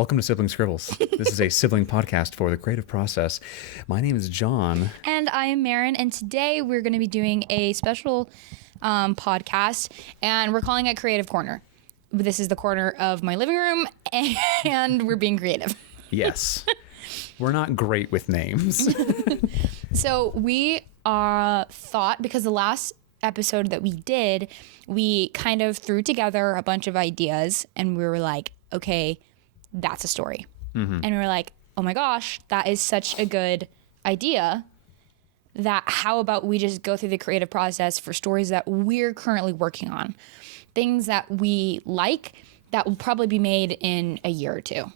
Welcome to Sibling Scribbles. This is a sibling podcast for the creative process. My name is John. And I am Marin, and today we're going to be doing a special podcast, and we're calling it Creative Corner. This is the corner of my living room, and we're being creative. Yes. We're not great with names. So we thought, because the last episode that we did, we kind of threw together a bunch of ideas, and we were like, okay, that's a story. Mm-hmm. And we were like, oh my gosh, that is such a good idea that how about we just go through the creative process for stories that we're currently working on, things that we like that will probably be made in a year or two,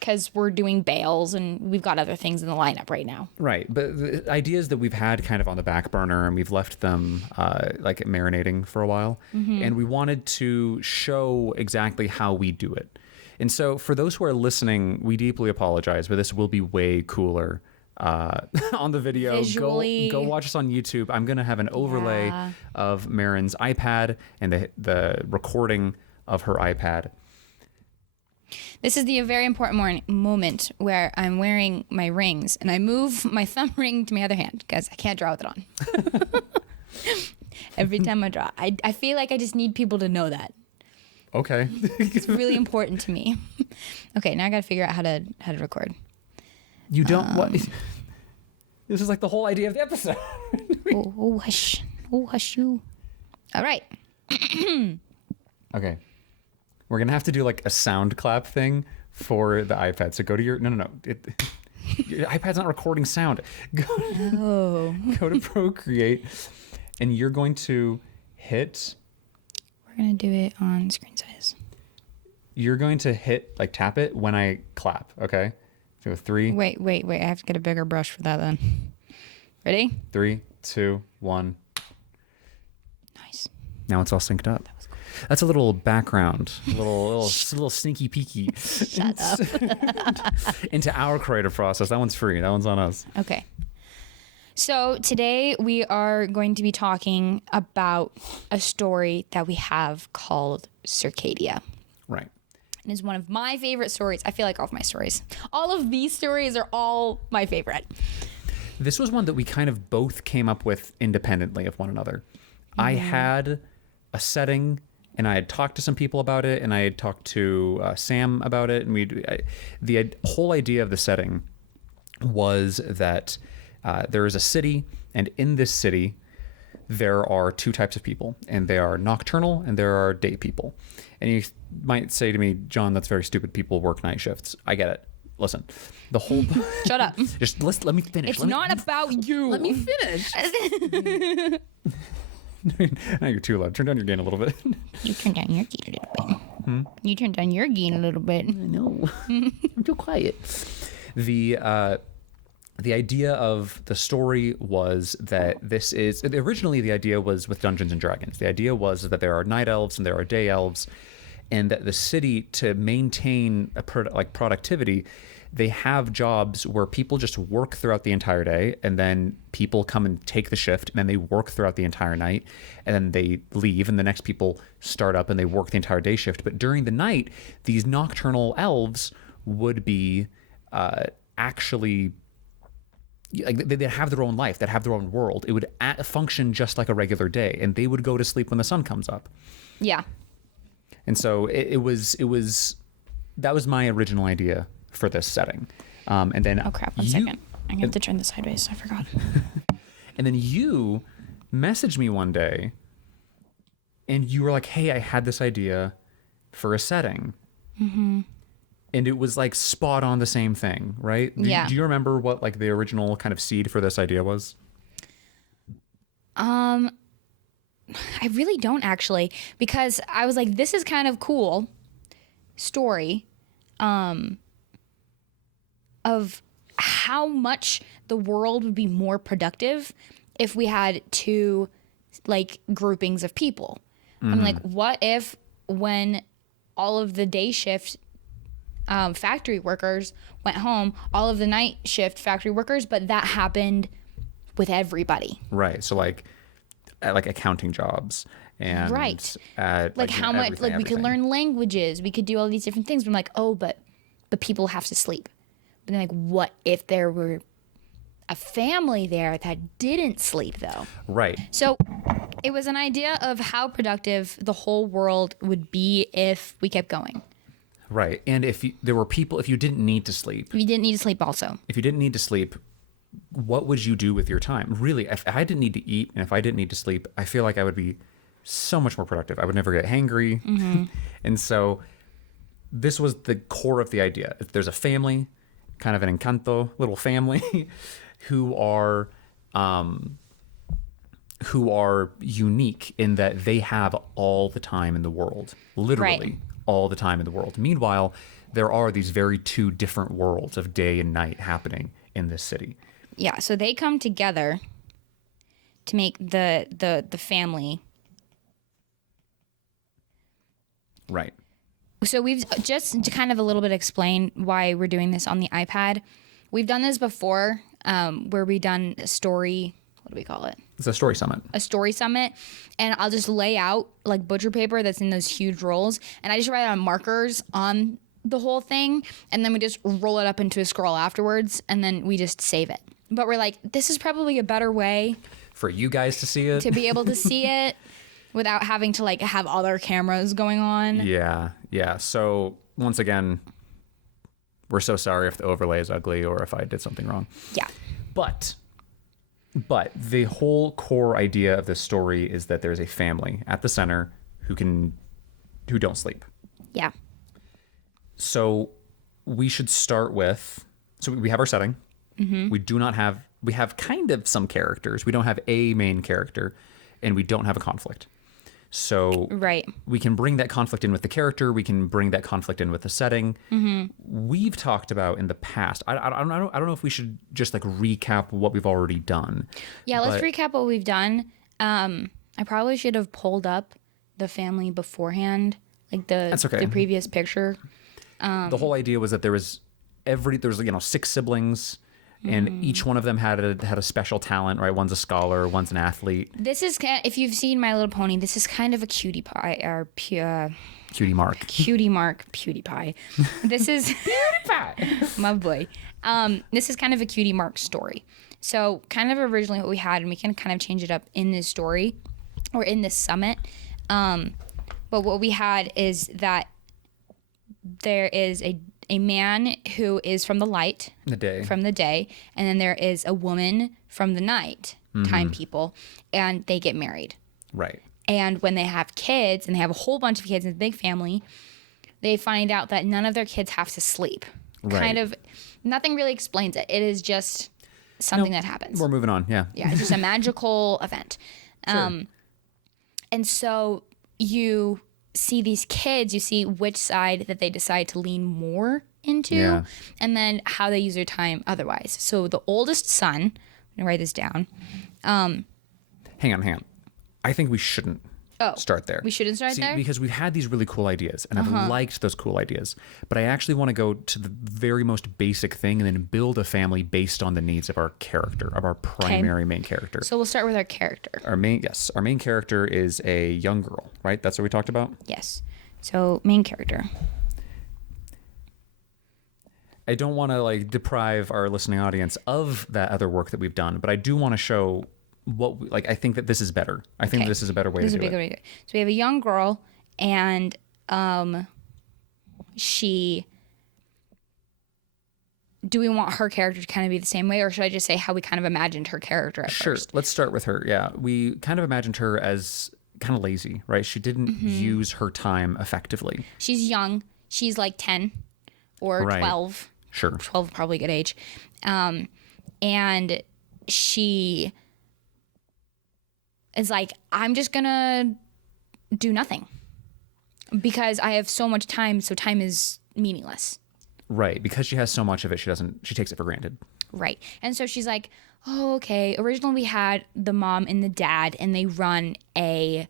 because we're doing Bales and we've got other things in the lineup right now. Right. But the ideas that we've had kind of on the back burner and we've left them like marinating for a while. Mm-hmm. And we wanted to show exactly how we do it. And so for those who are listening, we deeply apologize, but this will be way cooler on the video. Visually. Go watch us on YouTube. I'm going to have an overlay of Marin's iPad and the recording of her iPad. This is the very important moment where I'm wearing my rings and I move my thumb ring to my other hand because I can't draw with it on. Every time I draw. I feel like I just need people to know that. Okay. It's really important to me. Okay, now I got to figure out how to record. You don't what? This is like the whole idea of the episode. Oh, hush. Oh, hush you. All right. Okay. We're going to have to do like a sound clap thing for the iPad. So go to your no. Your iPad's not recording sound. Go to Procreate and you're going to hit. We're going to do it on screen size. You're going to hit, like tap it when I clap, okay? So 3. Wait. I have to get a bigger brush for that then. Ready? 3, 2, 1. Nice. Now it's all synced up. That was cool. That's a little background, a little sneaky peeky. Shut up. Into our creative process. That one's free. That one's on us. Okay. So today we are going to be talking about a story that we have called Circadia. Right. And it's one of my favorite stories. I feel like all of my stories. All of these stories are all my favorite. This was one that we kind of both came up with independently of one another. Mm-hmm. I had a setting and I had talked to some people about it and I had talked to Sam about it. And the whole idea of the setting was that there is a city, and in this city, there are 2 types of people, and they are nocturnal and there are day people. And you might say to me, John, that's very stupid. People work night shifts. I get it. Listen, the whole... Shut up. Just let me finish. It's not about you. Let me finish. Now you're too loud. Turn down your gain a little bit. You turn down your gain a little bit. You turn down your gain a little bit. I know. I'm too quiet. The idea of the story was that this is... Originally, the idea was with Dungeons & Dragons. The idea was that there are night elves and there are day elves, and that the city, to maintain productivity, they have jobs where people just work throughout the entire day, and then people come and take the shift, and then they work throughout the entire night, and then they leave, and the next people start up and they work the entire day shift. But during the night, these nocturnal elves would be actually... Like they'd have their own life, they'd have their own world. It would function just like a regular day, and they would go to sleep when the sun comes up. Yeah. And so it was that was my original idea for this setting. And then oh crap! One second. I have to turn this sideways. I forgot. And then you messaged me one day, and you were like, "Hey, I had this idea for a setting." Mm-hmm. And it was like spot on the same thing, right? Yeah. Do you remember what like the original kind of seed for this idea was? I really don't actually, because I was like, this is kind of cool story of how much the world would be more productive if we had 2 like groupings of people. Mm-hmm. I'm like, what if when all of the day shift factory workers went home, all of the night shift factory workers, but that happened with everybody. Right. So like accounting jobs and right. Like how much, like we could learn languages, we could do all these different things. But I'm like, oh, but but people have to sleep. But then, like, what if there were a family there that didn't sleep, though? Right. So it was an idea of how productive the whole world would be if we kept going. Right. And if there were people, if you didn't need to sleep, We didn't need to sleep also. if you didn't need to sleep, what would you do with your time? Really, if I didn't need to eat and if I didn't need to sleep, I feel like I would be so much more productive. I would never get hangry. And so this was the core of the idea. If there's a family, kind of an Encanto little family, who are unique in that they have all the time in the world, literally Right. all the time in the world. Meanwhile, there are these very two different worlds of day and night happening in this city. Yeah, so they come together to make the family. Right. So we've just to kind of a little bit explain why we're doing this on the iPad. We've done this before, where we done a story. What do we call it? It's a story summit. A story summit, and I'll just lay out like butcher paper that's in those huge rolls, and I just write on markers on the whole thing, and then we just roll it up into a scroll afterwards, and then we just save it. But we're like, this is probably a better way For you guys to see it. to be able to see it without having to like have other cameras going on. Yeah. Yeah. So once again, we're so sorry if the overlay is ugly or if I did something wrong. Yeah. But the whole core idea of this story is that there's a family at the center who don't sleep. Yeah. So we should start with, so we have our setting. We have kind of some characters. We don't have a main character, and we don't have a conflict. So Right. we can bring that conflict in with the character. We can bring that conflict in with the setting. We've talked about in the past. I don't know if we should just like recap what we've already done. Yeah, let's But- recap what we've done. I probably should have pulled up the family beforehand, like That's okay. the previous picture. The whole idea was that there was 6 siblings, and each one of them had a special talent. Right, one's a scholar, one's an athlete. This is if you've seen My Little Pony, this is kind of a cutie pie or Cutie Mark. PewDiePie. This is my boy. This is kind of a cutie mark story. So kind of originally what we had, and we can kind of change it up in this story or in this summit. But what we had is that there is a man who is from the light, from the day, and then there is a woman from the night, time people, and they get married. Right. And when they have kids, and they have a whole bunch of kids in a big family, they find out that none of their kids have to sleep. Right. Kind of, nothing really explains it. It is just something that happens. We're moving on. Yeah. Yeah, it's just a magical event. Sure. And so you see these kids, you see which side that they decide to lean more into, Yeah. and then how they use their time otherwise. So the oldest son, I'm gonna write this down. Hang on. I think we shouldn't start there. We shouldn't start there? Because we've had these really cool ideas, and I've liked those cool ideas. But I actually want to go to the very most basic thing and then build a family based on the needs of our character, of our primary main character. So we'll start with our character. Our main character is a young girl, right? That's what we talked about? Yes. So main character. I don't want to like deprive our listening audience of that other work that we've done, but I do want to show I think that this is better. I think Okay. this is a better way to do it. So we have a young girl, and she. Do we want her character to kind of be the same way, or should I just say how we kind of imagined her character at Sure. first? Let's start with her. Yeah. We kind of imagined her as kind of lazy, right? She didn't use her time effectively. She's young. She's like 10 or Right. 12. Sure. 12 probably a good age. And she is like, I'm just gonna do nothing because I have so much time, so time is meaningless. Right. Because she has so much of it, she takes it for granted. Right. And so she's like, oh, okay. Originally we had the mom and the dad, and they run a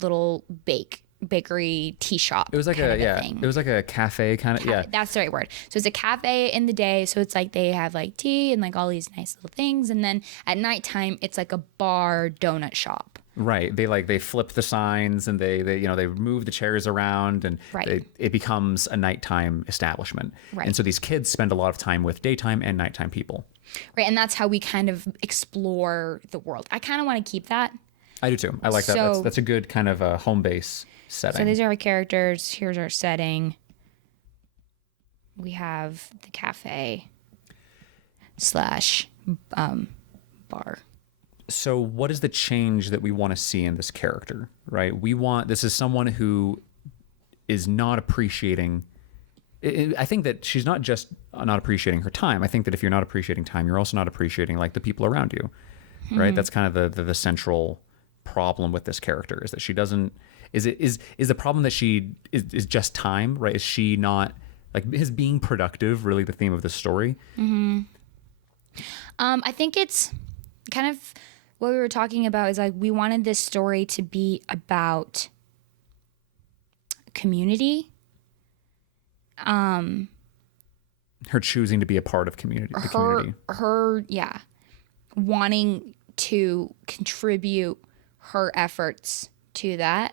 little bakery tea shop. It was like thing. it was like a cafe kind of, yeah. That's the right word. So it's a cafe in the day. So it's like they have like tea and like all these nice little things. And then at nighttime, it's like a bar donut shop. Right. They flip the signs and they move the chairs around and Right. it becomes a nighttime establishment. Right. And so these kids spend a lot of time with daytime and nighttime people. Right. And that's how we kind of explore the world. I kind of want to keep that. I do too. I like that. So- That's a good kind of a home base setting. So these are our characters. Here's our setting. We have the cafe / bar. So what is the change that we want to see in this character, right? This is someone who is not appreciating. I think that she's not just not appreciating her time. I think that if you're not appreciating time, you're also not appreciating like the people around you, right? That's kind of the central problem with this character is that she doesn't. Is the problem that she is just time, right? Is she not like is being productive really the theme of the story? I think it's kind of what we were talking about is like we wanted this story to be about community. Her choosing to be a part of the community. Her wanting to contribute her efforts to that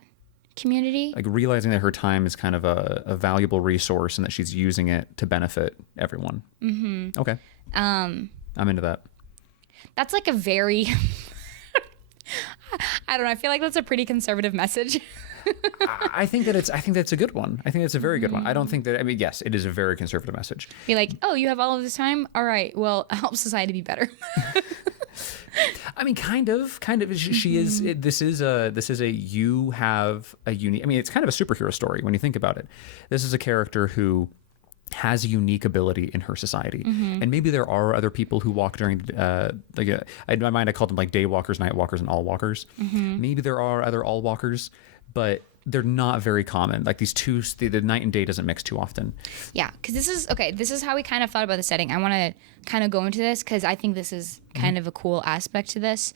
community. Like realizing that her time is kind of a valuable resource and that she's using it to benefit everyone. Mm-hmm. Okay. I'm into that. That's like a very I don't know. I feel like that's a pretty conservative message. I think that's a good one. I think that's a very good one. I don't think that. I mean, yes, it is a very conservative message. Be like, oh, you have all of this time. All right. Well, help society be better. I mean, kind of. She is. This is a. You have a unique. I mean, it's kind of a superhero story when you think about it. This is a character who has a unique ability in her society, and maybe there are other people who walk during in my mind I called them like day walkers, night walkers, and all walkers. Maybe there are other all walkers, but they're not very common. Like these two, the night and day doesn't mix too often. Yeah, because this is how we kind of thought about the setting. I want to kind of go into this because I think this is kind of a cool aspect to this.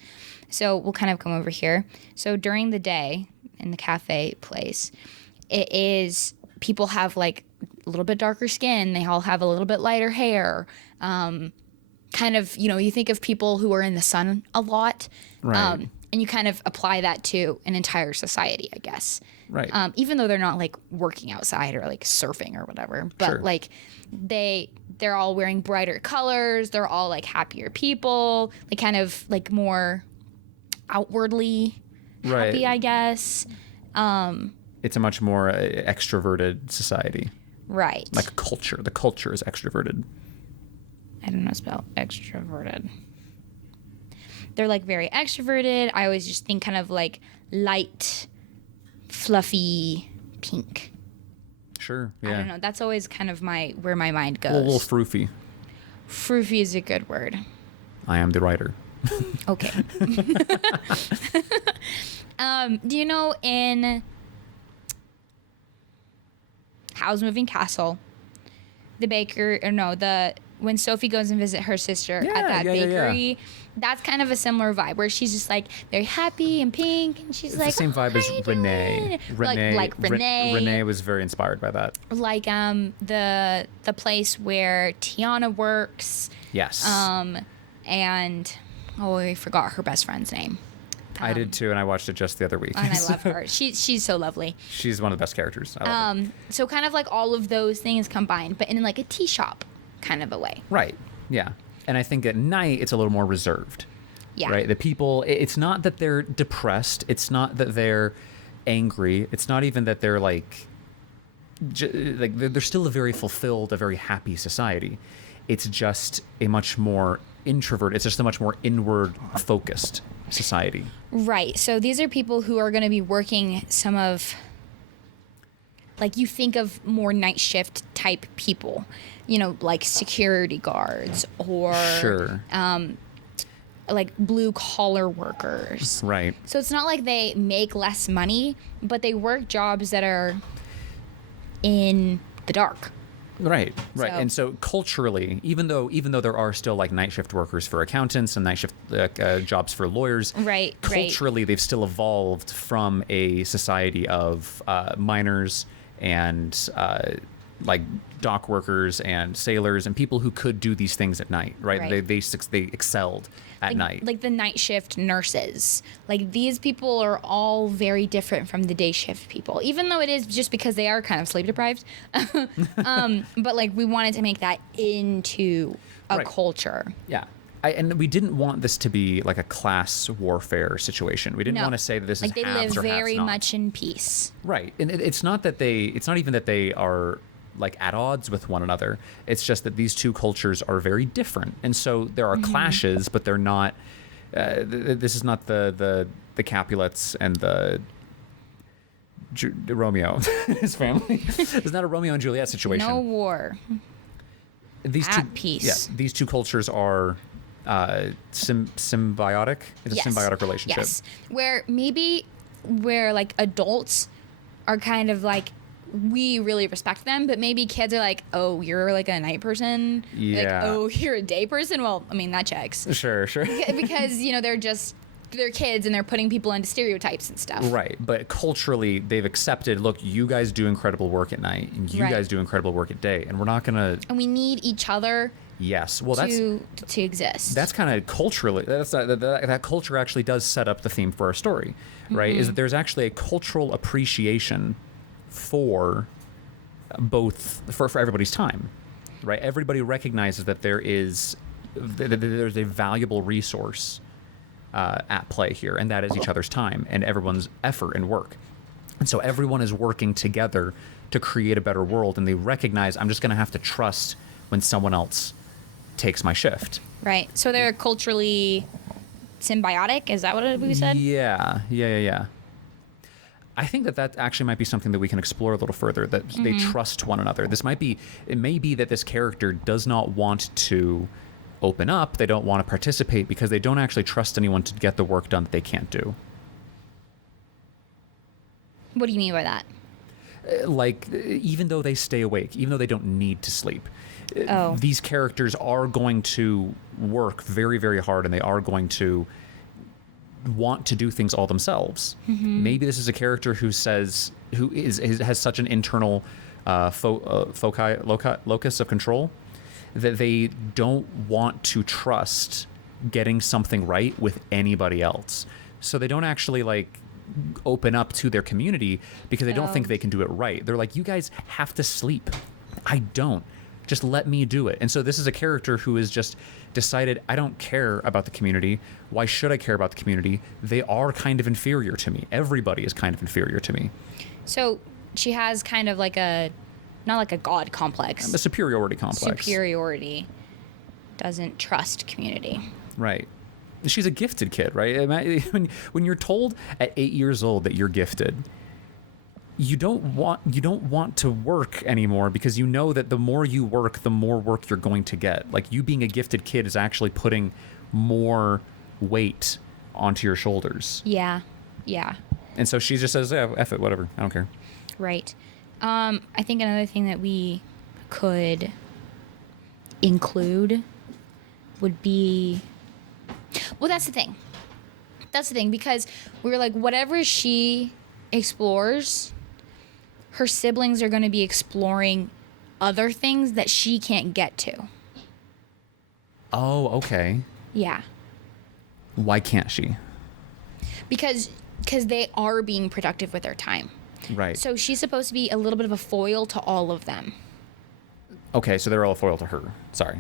So we'll kind of come over here. So during the day in the cafe place, it is people have like a little bit darker skin. They all have a little bit lighter hair. Kind of, you think of people who are in the sun a lot. Right. And you kind of apply that to an entire society, I guess. Right. Even though they're not like working outside or like surfing or whatever, but Sure. like they're all wearing brighter colors. They're all like happier people, like kind of like more outwardly happy, I guess. It's a much more extroverted society. Right. Like culture. The culture is extroverted. I don't know how to spell extroverted. They're like very extroverted. I always just think kind of like light, fluffy pink. Sure. Yeah. I don't know. That's always kind of where my mind goes. A little froofy. Froofy is a good word. I am the writer. Okay. Do you know in Howl's Moving Castle, when Sophie goes and visit her sister at that bakery, that's kind of a similar vibe where she's just like very happy and pink, and she's It's like the same vibe as Renee. Like Renee. Renee was very inspired by that. Like the place where Tiana works. Yes. And I forgot her best friend's name. I did too, and I watched it just the other week. And I love her. She's so lovely. She's one of the best characters. I love her. So kind of like all of those things combined, but in like a tea shop kind of a way. Right. Yeah. And I think at night it's a little more reserved. Yeah. Right. The people. It's not that they're depressed. It's not that they're angry. It's not even that they're like they're still a very fulfilled, a very happy society. It's just a much more introvert. It's just a much more inward focused society. Right. So these are people who are going to be working some of, like, you think of more night shift type people, like security guards or Sure. like blue collar workers. Right. So it's not like they make less money, but they work jobs that are in the dark. Right. So- And so culturally, even though there are still like night shift workers for accountants and night shift jobs for lawyers, Right. culturally they've still evolved from a society of miners and like dock workers and sailors and people who could do these things at night, right? Right. They excelled at night. Like the night shift nurses. Like these people are all very different from the day shift people, even though it is just because they are kind of sleep deprived. But like we wanted to make that into a Right. culture. Yeah. And we didn't want this to be like a class warfare situation. We didn't No. want to say that this Like is they live haves or very haves not. much in peace. Right. And it's not even that they are like at odds with one another. It's just that these two cultures are very different. And so there are clashes, but they're not, this is not the Capulets and the Romeo, his family. It's not a Romeo and Juliet situation. No war. These at two, peace. Yeah, these two cultures are symbiotic. It's Yes. a symbiotic relationship. Yes. Where like adults are kind of like, we really respect them, but maybe kids are like, oh, you're like a night person. Yeah. Like, oh, you're a day person. Well, I mean, that checks. Sure. Because, they're kids and they're putting people into stereotypes and stuff. Right. But culturally, they've accepted, look, you guys do incredible work at night and you Right. guys do incredible work at day. And we're not going to. And we need each other Yes. Well, to exist. that's kind of culturally, that culture actually does set up the theme for our story, right? Is that there's actually a cultural appreciation for both, for everybody's time, right? Everybody recognizes that there's a valuable resource at play here, and that is each other's time and everyone's effort and work. And so everyone is working together to create a better world, and they recognize I'm just going to have to trust when someone else takes my shift. right. So they're culturally symbiotic. Is that what we said? Yeah. I think that actually might be something that we can explore a little further, that they trust one another. It may be that this character does not want to open up, they don't want to participate because they don't actually trust anyone to get the work done that they can't do. What do you mean by that? Like, even though they stay awake, even though they don't need to sleep, Oh. these characters are going to work very, very hard, and they are going to want to do things all themselves. Maybe this is a character who has such an internal locus of control that they don't want to trust getting something right with anybody else. So they don't actually like open up to their community because they don't think they can do it right. They're like, you guys have to sleep. I don't. Just let me do it. And so this is a character who has just decided, I don't care about the community. Why should I care about the community? They are kind of inferior to me. Everybody is kind of inferior to me. So she has kind of like not like a god complex. A superiority complex. Superiority. Doesn't trust community. Right. She's a gifted kid, right? When you're told at 8 years old that you're gifted, you don't want to work anymore because you know that the more you work, the more work you're going to get. Like, you being a gifted kid is actually putting more weight onto your shoulders. Yeah. And so she just says, yeah, F it, whatever. I don't care. Right. I think another thing that we could include would be, well, that's the thing, because we were like, whatever she explores, her siblings are going to be exploring other things that she can't get to. Oh, okay. Yeah. Why can't she? Because they are being productive with their time. Right. So she's supposed to be a little bit of a foil to all of them. Okay, so they're all foil to her. Sorry.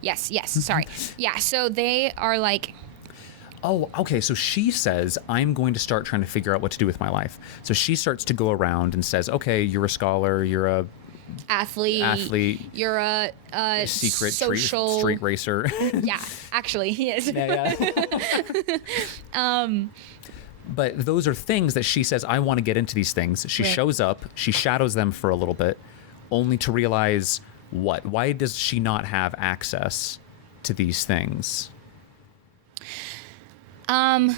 Yes, sorry. Yeah, so they are like, Oh, okay. So she says, I'm going to start trying to figure out what to do with my life. So she starts to go around and says, okay, you're a scholar, you're a athlete, you're a secret social street racer. Yeah, actually he is. Yeah. But those are things that she says, I want to get into these things. She Right. shows up, she shadows them for a little bit, only to realize what? Why does she not have access to these things? Why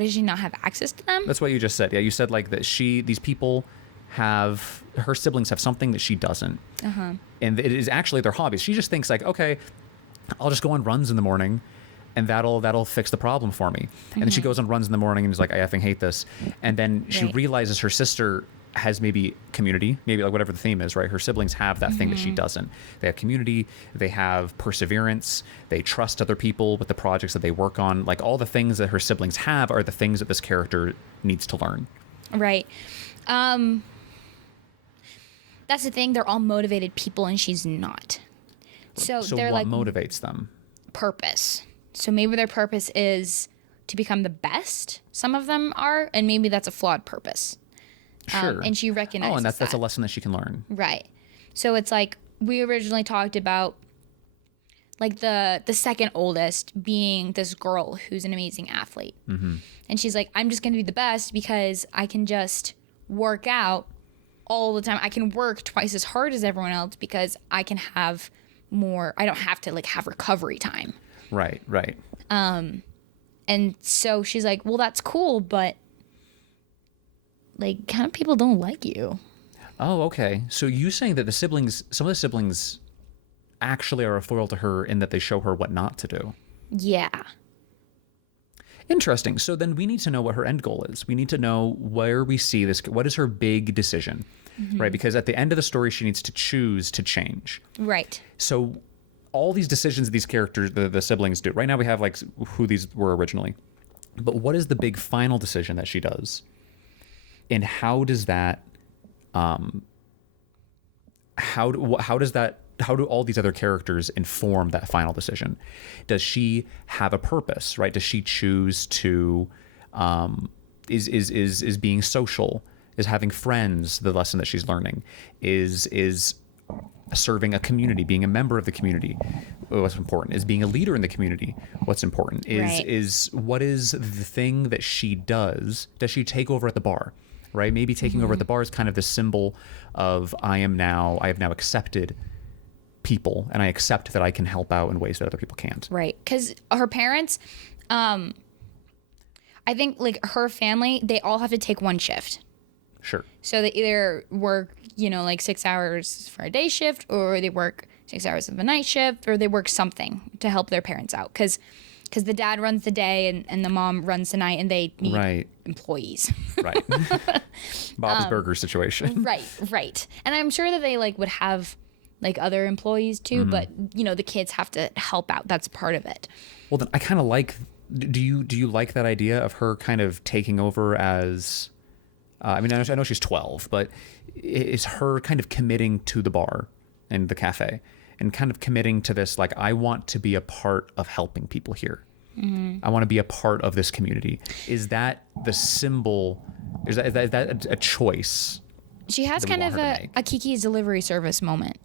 did she not have access to them? That's what you just said. Yeah, you said like that these people have, her siblings have something that she doesn't. Uh-huh. And it is actually their hobbies. She just thinks like, okay, I'll just go on runs in the morning and that'll fix the problem for me. And then she goes on runs in the morning and is like, I effing hate this. And then she Right. realizes her sister has maybe community, maybe like whatever the theme is, right? Her siblings have that thing that she doesn't. They have community, they have perseverance, they trust other people with the projects that they work on. Like all the things that her siblings have are the things that this character needs to learn. Right. That's the thing. They're all motivated people, and she's not. So they're what like motivates them? purpose. So maybe their purpose is to become the best. Some of them are, and maybe that's a flawed purpose. Sure. And she recognizes and that's a that. lesson that she can learn. Right. So it's like we originally talked about, like the second oldest being this girl who's an amazing athlete. And she's like, I'm just going to be the best because I can just work out all the time. I can work twice as hard as everyone else because I can have more. I don't have to like have recovery time. Right. And so she's like, well, that's cool, but like kind of people don't like you. Oh, okay. So you saying that some of the siblings actually are a foil to her in that they show her what not to do. Yeah. Interesting. So then we need to know what her end goal is. We need to know where we see this. What is her big decision, right? Because at the end of the story, she needs to choose to change. Right. So all these decisions these characters, the siblings do. Right now we have like who these were originally. But what is the big final decision that she does? And how does that, how do all these other characters inform that final decision? Does she have a purpose, right? Does she choose to, is being social, is having friends the lesson that she's learning, is serving a community, being a member of the community, what's important, is being a leader in the community, what's important, is what is the thing that she does she take over at the bar, right? Maybe taking over at the bar is kind of the symbol of I have now accepted people and I accept that I can help out in ways that other people can't. Right. Because her parents, I think like her family, they all have to take one shift. Sure. So they either work, like 6 hours for a day shift, or they work 6 hours of a night shift, or they work something to help their parents out. Because the dad runs the day and the mom runs the night, and they need employees. Right. Bob's Burger situation. Right. And I'm sure that they like would have like other employees too, but the kids have to help out. That's part of it. Well, then I kind of like. Do you like that idea of her kind of taking over as? I mean, I know she's 12, but is her kind of committing to the bar and the cafe, and kind of committing to this? Like, I want to be a part of helping people here. I want to be a part of this community. Is that the symbol? Is that a choice? She has kind of a Kiki's Delivery Service moment,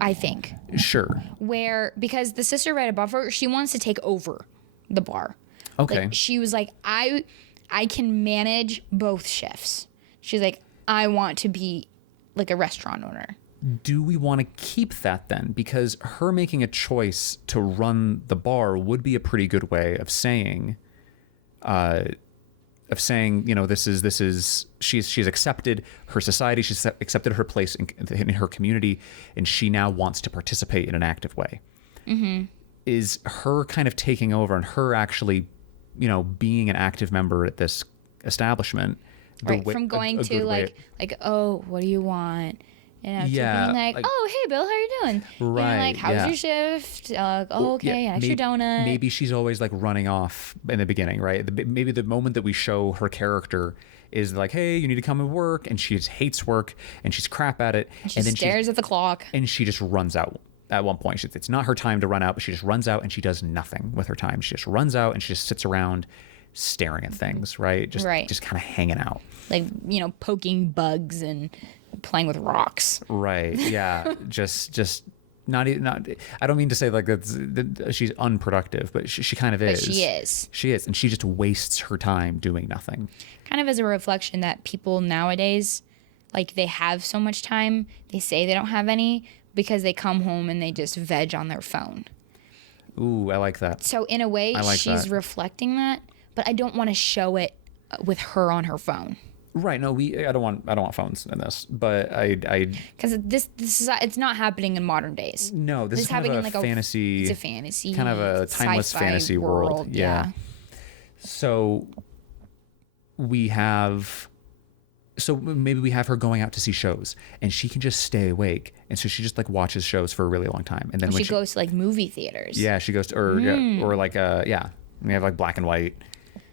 I think. Sure. Where, because the sister right above her, she wants to take over the bar. Okay. Like, she was like, I can manage both shifts. She's like, I want to be like a restaurant owner. Do we want to keep that then? Because her making a choice to run the bar would be a pretty good way of saying, this is she's accepted her society, she's accepted her place in her community, and she now wants to participate in an active way. Is her kind of taking over and her actually, being an active member at this establishment, right? From going to like, oh, what do you want? To being like, oh, hey, Bill, how are you doing? Right. Like, how's your shift? Oh, okay, an extra donut. Maybe she's always like running off in the beginning, right? Maybe the moment that we show her character is like, hey, you need to come and work, and she just hates work and she's crap at it. And then stares at the clock. And she just runs out. At one point, it's not her time to run out, but she just runs out and she does nothing with her time. She just runs out and she just sits around staring at things, right? Just kind of hanging out. Like, poking bugs and playing with rocks. Right. Yeah. just not. I don't mean to say like that she's unproductive, but she kind of is. But she is. She is, and she just wastes her time doing nothing. Kind of as a reflection that people nowadays, like, they have so much time, they say they don't have any because they come home and they just veg on their phone. Ooh, I like that. So in a way, she's reflecting that, but I don't want to show it with her on her phone. Right. No, I don't want phones in this, but I because this is, it's not happening in modern days. No, this is kind happening of a like fantasy. It's a fantasy, kind of a timeless fantasy world. Yeah. So we have So maybe we have her going out to see shows and she can just stay awake. And so she just like watches shows for a really long time. And then when she goes to like movie theaters. yeah, she goes to, or like, yeah, we have like black and white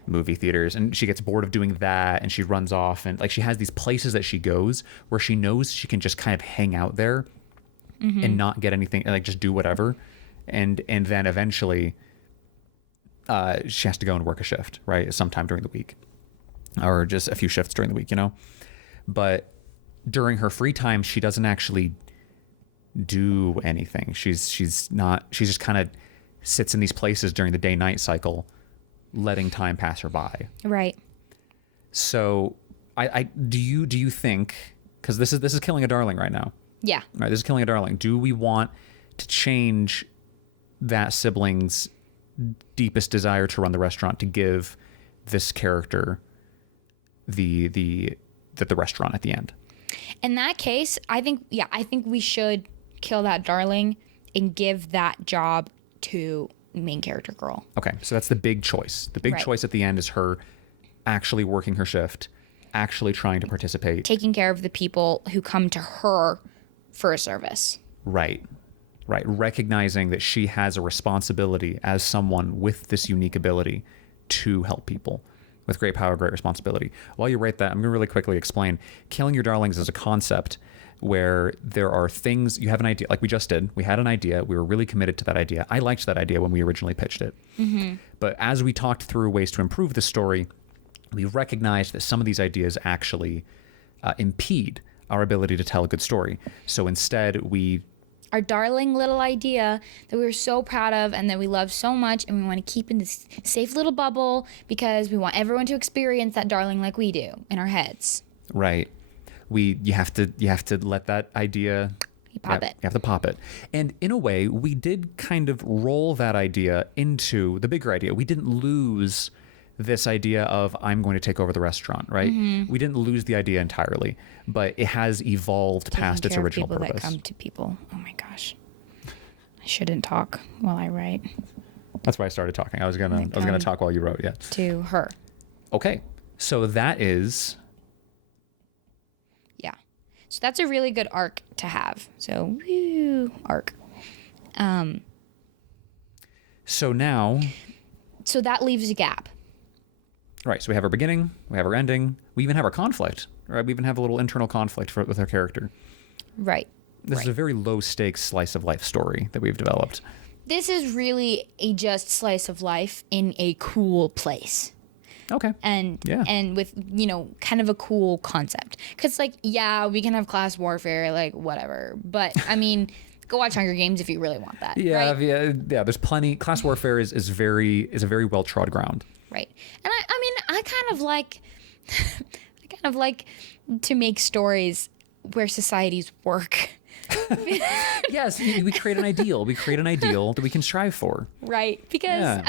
movie theaters, and she gets bored of doing that and she runs off, and like she has these places that she goes where she knows she can just kind of hang out there and not get anything, like just do whatever. And then eventually she has to go and work a shift, right? Sometime during the week, or just a few shifts during the week, you know? But during her free time, she doesn't actually do anything. She's just kind of sits in these places during the day-night cycle, letting time pass her by. Right. So I do you think, because this is killing a darling right now. Yeah. Right, this is killing a darling. Do we want to change that sibling's deepest desire to run the restaurant to give this character the restaurant at the end? In that case, I think we should kill that darling and give that job to main character girl. Okay, so that's the big choice. The big choice at the end is her actually working her shift, actually trying to participate, taking care of the people who come to her for a service. Right. Recognizing that she has a responsibility as someone with this unique ability to help people. With great power, great responsibility. While you write that, I'm going to really quickly explain. Killing your darlings is a concept where there are things, you have an idea, like we just did. We had an idea. We were really committed to that idea. I liked that idea when we originally pitched it. Mm-hmm. But as we talked through ways to improve the story, we recognized that some of these ideas actually impede our ability to tell a good story. So instead, our darling little idea that we were so proud of and that we love so much, and we want to keep in this safe little bubble because we want everyone to experience that darling like we do in our heads. Right. You have to let that idea pop it. You have to pop it. And in a way, we did kind of roll that idea into the bigger idea. We didn't lose this idea of I'm going to take over the restaurant, right? Mm-hmm. We didn't lose the idea entirely, but it has evolved past its original purpose. People that come to people. Oh my gosh. I shouldn't talk while I write. That's why I started talking. I was gonna talk while you wrote, yeah. To her. Okay. So that is, yeah. So that's a really good arc to have. So arc. So now, so that leaves a gap. Right, so we have our beginning, we have our ending, we even have our conflict, right? We even have a little internal conflict with our character. Right. This is a very low stakes slice of life story that we've developed. This is really a just slice of life in a cool place. Okay. And with, kind of a cool concept. Because, we can have class warfare, whatever. But, I mean, go watch Hunger Games if you really want that. Yeah, right? yeah. There's plenty. Class warfare is a very well trod ground. Right. And I kind of like to make stories where societies work. Yes, we create an ideal. We create an ideal that we can strive for. Right. Because,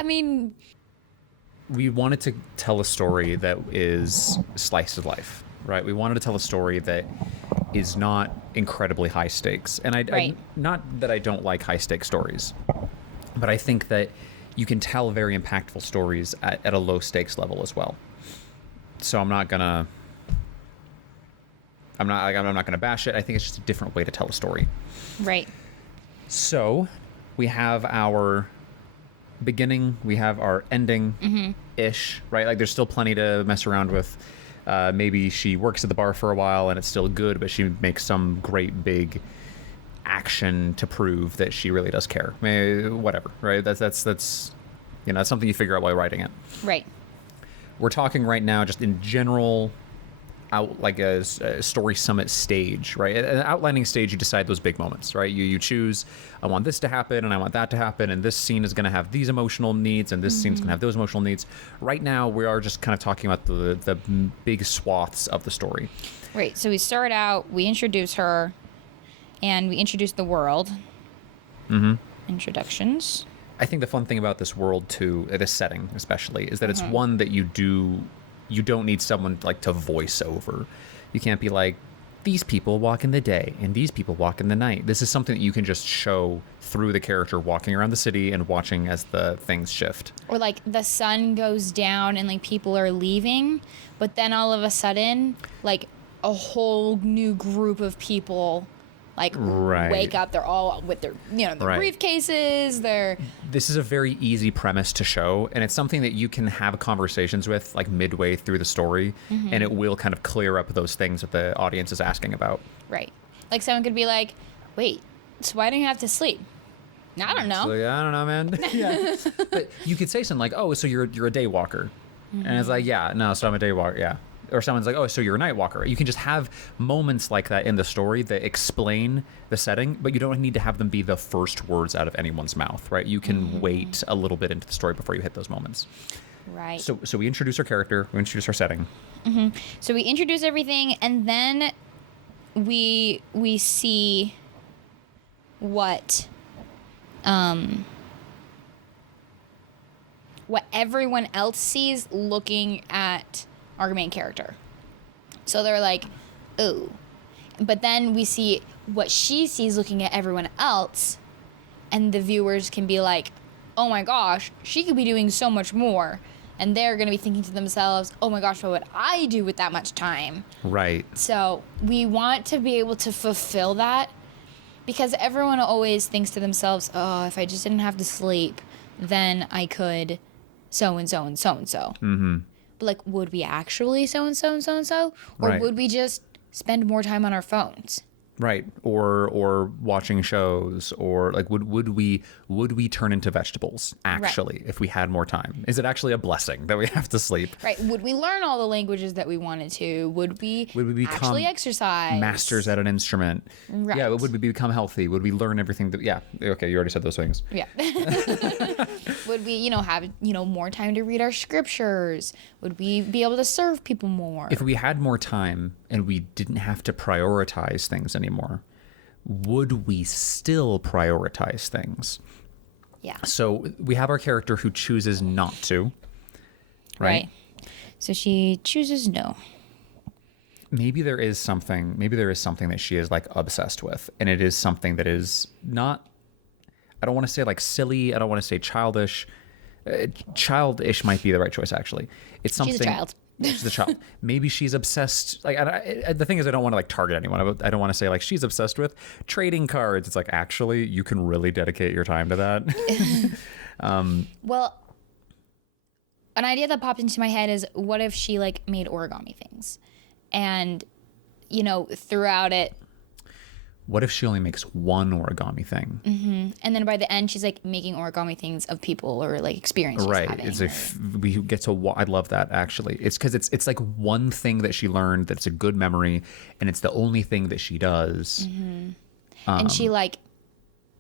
we wanted to tell a story that is slice of life, right? We wanted to tell a story that is not incredibly high stakes. And I not that I don't like high stakes stories, but I think that you can tell very impactful stories at a low stakes level as well. So I'm not gonna bash it. I think it's just a different way to tell a story. Right. So we have our beginning, we have our ending ish, right? Like there's still plenty to mess around with. Maybe she works at the bar for a while and it's still good, but she makes some great big action to prove that she really does care. Maybe, whatever, right? That's that's something you figure out while writing it. Right. We're talking right now just in general, out like a story summit stage, right? At an outlining stage, you decide those big moments, right? You choose, I want this to happen and I want that to happen, and this scene is going to have these emotional needs and this scene's going to have those emotional needs. Right now, we are just kind of talking about the big swaths of the story. Right. So we start out, we introduce her, and we introduce the world. Mm-hmm. Introductions. I think the fun thing about this world too, this setting especially, is that it's one that you don't need someone to voice over. You can't be like, these people walk in the day and these people walk in the night. This is something that you can just show through the character walking around the city and watching as the things shift. Or the sun goes down and people are leaving, but then all of a sudden a whole new group of people like Right. wake up. They're all with their, their Right. briefcases. This is a very easy premise to show, and it's something that you can have conversations with like midway through the story, and it will kind of clear up those things that the audience is asking about. Right. Like someone could be like, wait, so why don't you have to sleep? I don't know. So, yeah, I don't know, man. Yeah. But you could say something like, oh, so you're a day walker. And it's like, yeah, no, so I'm a day walker, yeah. Or someone's like, oh, so you're a night walker. You can just have moments like that in the story that explain the setting, but you don't need to have them be the first words out of anyone's mouth, right? You can wait a little bit into the story before you hit those moments. Right. So we introduce our character, we introduce our setting. So we introduce everything, and then we see what everyone else sees looking at our main character. So they're like, ooh. But then we see what she sees looking at everyone else, and the viewers can be like, oh my gosh, she could be doing so much more. And they're going to be thinking to themselves, oh my gosh, what would I do with that much time? Right. So we want to be able to fulfill that, because everyone always thinks to themselves, oh, if I just didn't have to sleep, then I could so-and-so and so-and-so. Mm-hmm. But, like, would we actually so-and-so and so-and-so? Or Right. would we just spend more time on our phones? Right. Or watching shows, or like would we turn into vegetables actually if we had more time? Is it actually a blessing that we have to sleep? Right. Would we learn all the languages that we wanted to? Would we become actually exercise? Masters at an instrument? Right. Yeah. Would we become healthy? Would we learn everything that? Yeah. Okay. You already said those things. Yeah. Would we, have, more time to read our scriptures? Would we be able to serve people more? If we had more time and we didn't have to prioritize things anymore, would we still prioritize things? Yeah. So we have our character who chooses not to, right? So she chooses no. Maybe there is something that she is like obsessed with, and it is something that is not, I don't want to say like silly, I don't want to say childish. Childish might be the right choice, actually. It's something. She's a child. She's a child. Maybe she's obsessed. Like, the thing is, I don't want to like target anyone. I don't want to say like she's obsessed with trading cards. It's like, actually, you can really dedicate your time to that. Well, an idea that popped into my head is, what if she like made origami things, and throughout it. What if she only makes one origami thing? Mm-hmm. And then by the end, she's like making origami things of people or like experiences. Right. Having, It's we get to. I love that, actually. It's because it's like one thing that she learned that's a good memory, and it's the only thing that she does. Mm-hmm. And she like,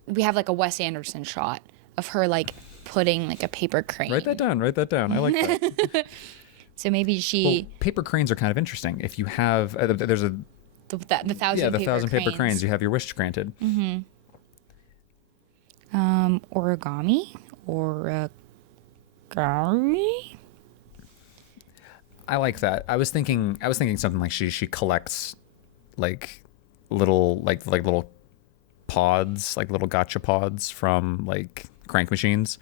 we have like a Wes Anderson shot of her like putting like a paper crane. Write that down. I like that. So maybe she. Well, paper cranes are kind of interesting. If you have, there's a. The thousand The paper 1,000 paper cranes. cranes. You have your wish granted. Mm-hmm. Origami. I like that. I was thinking something like she collects like little little pods, like little gotcha pods from like crank machines.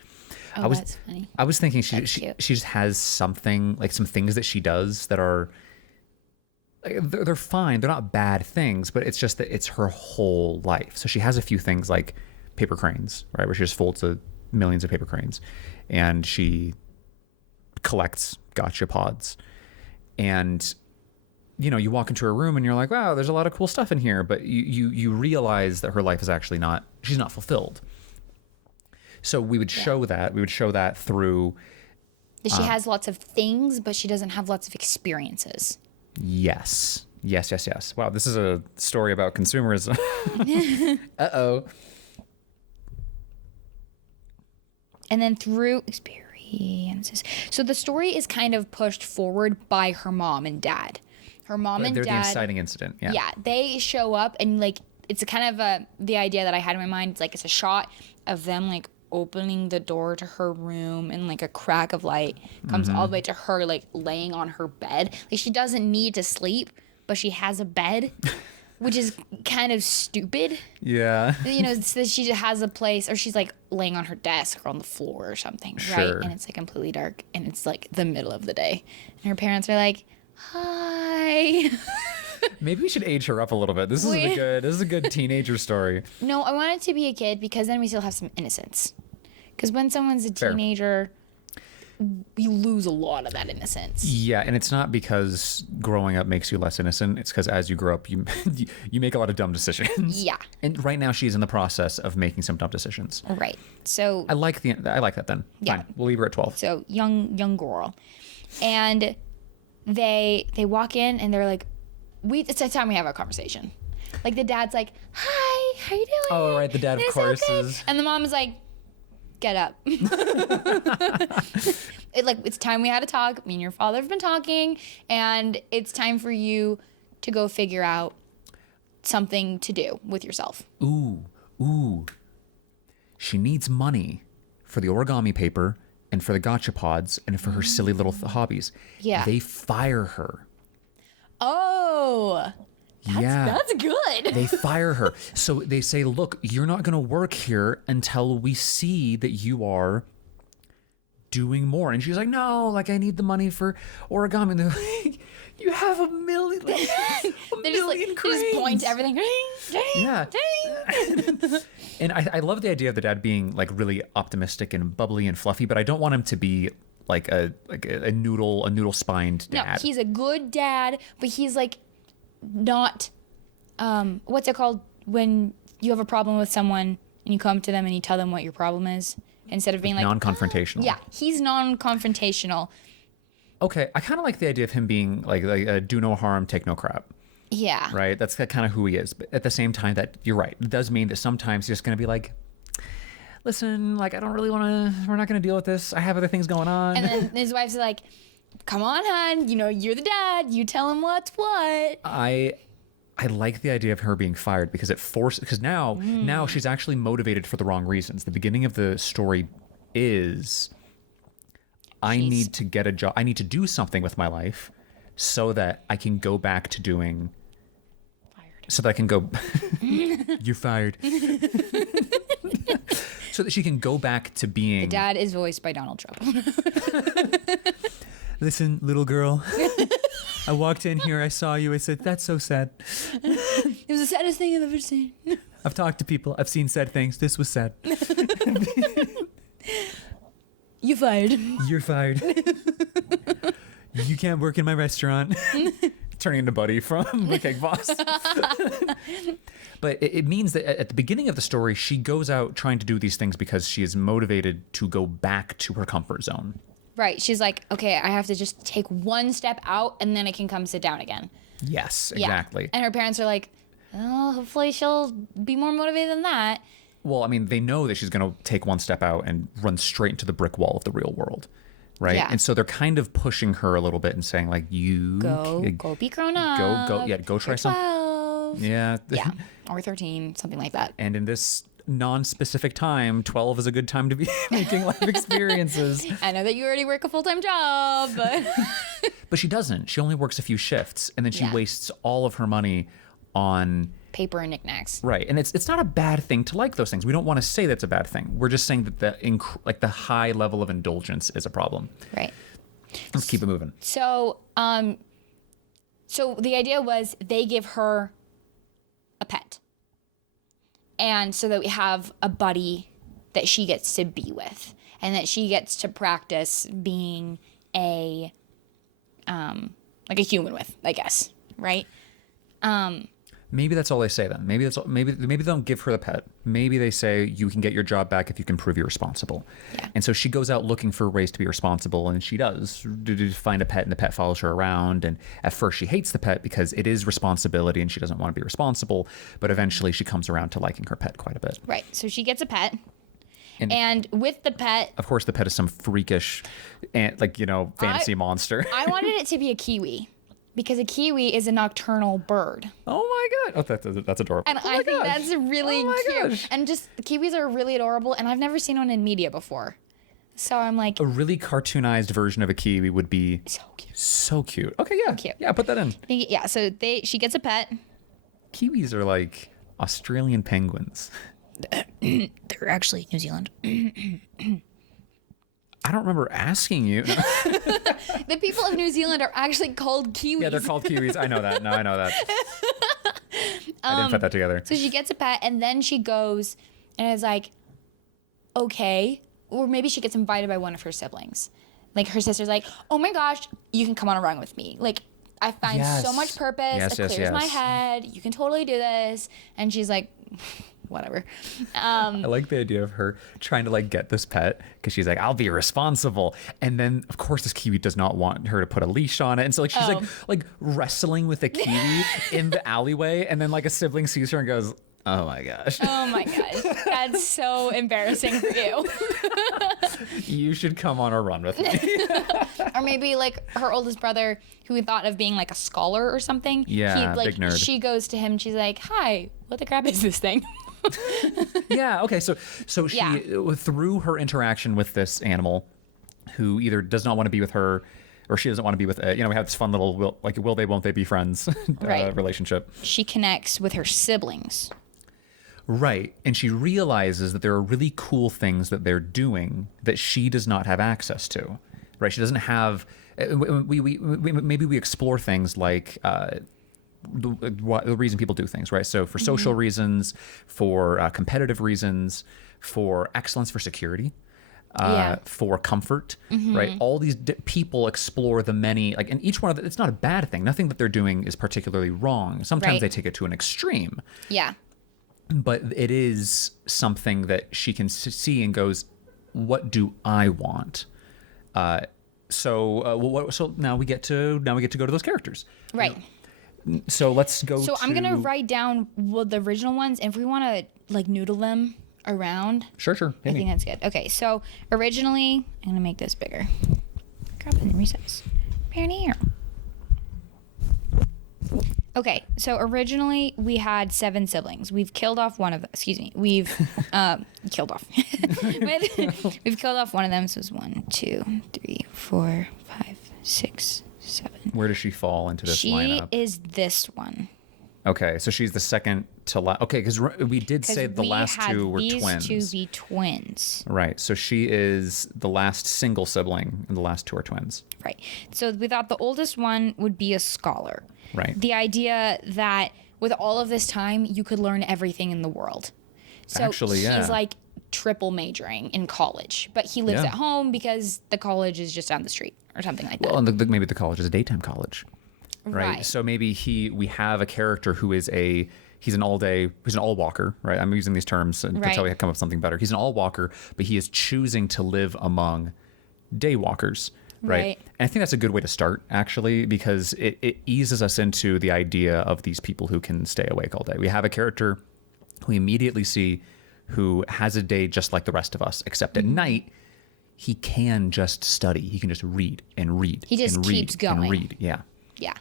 Oh, that's funny. I was thinking That's she cute. just has something, like some things that she does that are, they're fine. They're not bad things, but it's just that it's her whole life. So she has a few things like paper cranes, right, where she just folds millions of paper cranes, and she collects gotcha pods. And you walk into her room and you're like, wow, there's a lot of cool stuff in here, but you realize that her life is actually she's not fulfilled. So we would show that. We would show that through. That she has lots of things, but she doesn't have lots of experiences. Yes. Wow, this is a story about consumerism. Uh-oh. And then through experiences. So the story is kind of pushed forward by her mom and dad. Her mom and They're dad. the inciting incident. Yeah. Yeah, they show up, and like it's kind of the idea that I had in my mind. It's like it's a shot of them like opening the door to her room, and like a crack of light comes all the way to her like laying on her bed. Like she doesn't need to sleep, but she has a bed, which is kind of stupid. Yeah. So she has a place, or she's like laying on her desk or on the floor or something, right? Sure. And it's like completely dark, and it's like the middle of the day, and her parents are like, "Hi." Maybe we should age her up a little bit. This is a good teenager story. No, I want it to be a kid because then we still have some innocence. Because when someone's a Fair. teenager, you lose a lot of that innocence. Yeah, and it's not because growing up makes you less innocent. It's because as you grow up, you you make a lot of dumb decisions. Yeah. And right now she's in the process of making some dumb decisions. Right. So I like that then. Yeah. Fine. We'll leave her at 12. so young girl, and they walk in and they're like, it's the time we have our conversation. Like the dad's like, "Hi, how you doing?" Oh, right, the dad, of "It's course, okay." is- And the mom is like, "Get up." It's time we had a talk. Me and your father have been talking, and it's time for you to go figure out something to do with yourself. Ooh. She needs money for the origami paper and for the gotcha pods and for her silly little hobbies. Yeah. They fire her. Oh, that's good. They fire her. So they say, look, you're not going to work here until we see that you are doing more. And she's like, no, like I need the money for origami. And they're like, you have a million, like, They just point to everything. Yeah. Ding. And I love the idea of the dad being like really optimistic and bubbly and fluffy, but I don't want him to be like a noodle spined No, dad. he's a good dad, but he's like not what's it called when you have a problem with someone and you come to them and you tell them what your problem is instead of being like non-confrontational. Yeah, he's non-confrontational. Okay, I kind of like the idea of him being like do no harm, take no crap. Yeah. Right? That's kind of who he is. But at the same time, that you're right. It does mean that sometimes he's just going to be like, listen, like I don't really want to. We're not going to deal with this. I have other things going on. And then his wife's like, "Come on, hon. You know you're the dad. You tell him what's what." I like the idea of her being fired because now she's actually motivated for the wrong reasons. The beginning of the story is I need to get a job. I need to do something with my life so that I can go back to doing. So that I can go. You're fired. So that she can go back to being. The dad is voiced by Donald Trump. Listen, little girl. I walked in here. I saw you. I said, "That's so sad." It was the saddest thing I've ever seen. I've talked to people. I've seen sad things. This was sad. You fired. You're fired. You can't work in my restaurant. Turning into Buddy from The Cake Boss. But it means that at the beginning of the story, she goes out trying to do these things because she is motivated to go back to her comfort zone. Right. She's like, okay, I have to just take one step out and then I can come sit down again. Yes, Yeah. exactly. And her parents are like, oh, hopefully she'll be more motivated than that. Well, I mean, they know that she's going to take one step out and run straight into the brick wall of the real world. Right. Yeah. And so they're kind of pushing her a little bit and saying, like, Go be grown up. Go try something. 12. Yeah. Yeah. Or 13, something like that. And in this non-specific time, 12 is a good time to be making life experiences. I know that you already work a full-time job, but But she doesn't. She only works a few shifts, and then she Yeah. wastes all of her money on paper and knickknacks. right. And it's not a bad thing to like those things. We don't want to say that's a bad thing. We're just saying that the high level of indulgence is a problem. Right. Let's keep it moving. So, so the idea was they give her a pet. And so that we have a buddy that she gets to be with and that she gets to practice being a like a human with, I guess, right? Maybe that's all they say then. Maybe they don't give her the pet. Maybe they say you can get your job back if you can prove you're responsible. Yeah. And so she goes out looking for ways to be responsible, and she does find a pet, and the pet follows her around. And at first she hates the pet because it is responsibility, and she doesn't want to be responsible. But eventually she comes around to liking her pet quite a bit. Right. So she gets a pet. And- And with the pet, Of course, the pet is some freakish, fantasy monster. I wanted it to be a kiwi because a kiwi is a nocturnal bird. Oh my god! Oh, that's adorable. And I think that's really Oh my cute. gosh. And just the kiwis are really adorable, and I've never seen one in media before. So I'm like, A really cartoonized version of a kiwi would be so cute. so cute. Okay, yeah, Cute. yeah, put that in. Yeah, so she gets a pet. Kiwis are like Australian penguins. They're actually New Zealand. I don't remember asking you. The people of New Zealand are actually called Kiwis. Yeah, they're called Kiwis. I know that. No, I know that. I didn't put that together. So she gets a pet, and then she goes and is like, okay. Or maybe she gets invited by one of her siblings. Like, her sister's like, oh my gosh, you can come on a run with me. Like, I find so much purpose. Yes, it clears my head. You can totally do this. And she's like, whatever. I like the idea of her trying to like get this pet because she's like, I'll be responsible. And then of course this Kiwi does not want her to put a leash on it. And so like she's like wrestling with the Kiwi in the alleyway. And then like a sibling sees her and goes, oh my gosh. Oh my gosh. That's so embarrassing for you. You should come on a run with me. Or maybe like her oldest brother, who we thought of being like a scholar or something. Yeah, like, big nerd. She goes to him. She's like, hi, what the crap is this thing? Yeah. Okay. So she, through her interaction with this animal who either does not want to be with her or she doesn't want to be with it, we have this fun little, will they, won't they be friends Right. relationship. She connects with her siblings. Right. And she realizes that there are really cool things that they're doing that she does not have access to. Right. She doesn't have, maybe we explore things like, the reason people do things, right? So for social reasons, for competitive reasons, for excellence, for security, for comfort, right? All these people explore the many, like, and each one of them, it's not a bad thing. Nothing that they're doing is particularly wrong. Sometimes they take it to an extreme. Yeah. But it is something that she can see and goes, what do I want? So now we get to go to those characters. Right. So let's go. So I'm gonna write down the original ones, and if we want to like noodle them around. Sure. I think that's good. Okay, so originally I'm gonna make this bigger. Grab it and recess. Pioneer. Okay, so originally we had 7 siblings. We've killed off one of them. Excuse me. We've killed off. We've killed off one of them. So it's 1, 2, 3, 4, 5, 6, 7. Where does she fall into this lineup? She is this one. Okay, so she's the second to last. Okay, because we did say the last 2 were twins. These 2 be twins. Right, so she is the last single sibling, and the last 2 are twins. Right. So we thought the oldest one would be a scholar. Right. The idea that with all of this time, you could learn everything in the world. So Actually, yeah. he's like triple majoring in college, but he lives at home because the college is just down the street or something like that. Well, and maybe the college is a daytime college. Right. So maybe we have a character who is he's an all walker, right? I'm using these terms until we come up with something better. He's an all walker, but he is choosing to live among day walkers. Right. And I think that's a good way to start, actually, because it eases us into the idea of these people who can stay awake all day. We have a character who we immediately see who has a day just like the rest of us, except at night, he can just study. He can just read and read. He just and keeps read going. And read. Yeah. Yeah.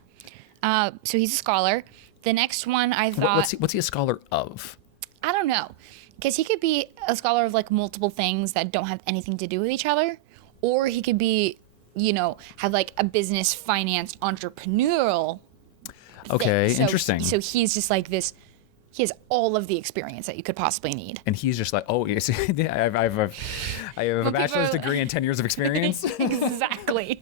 So he's a scholar. The next one I thought... What's he a scholar of? I don't know. Because he could be a scholar of like multiple things that don't have anything to do with each other. Or he could be... have like a business, finance, entrepreneurial Okay, thing. interesting. So he's just like this. He has all of the experience that you could possibly need. And he's just like, oh, yes, I have a bachelor's degree and 10 years of experience. Exactly.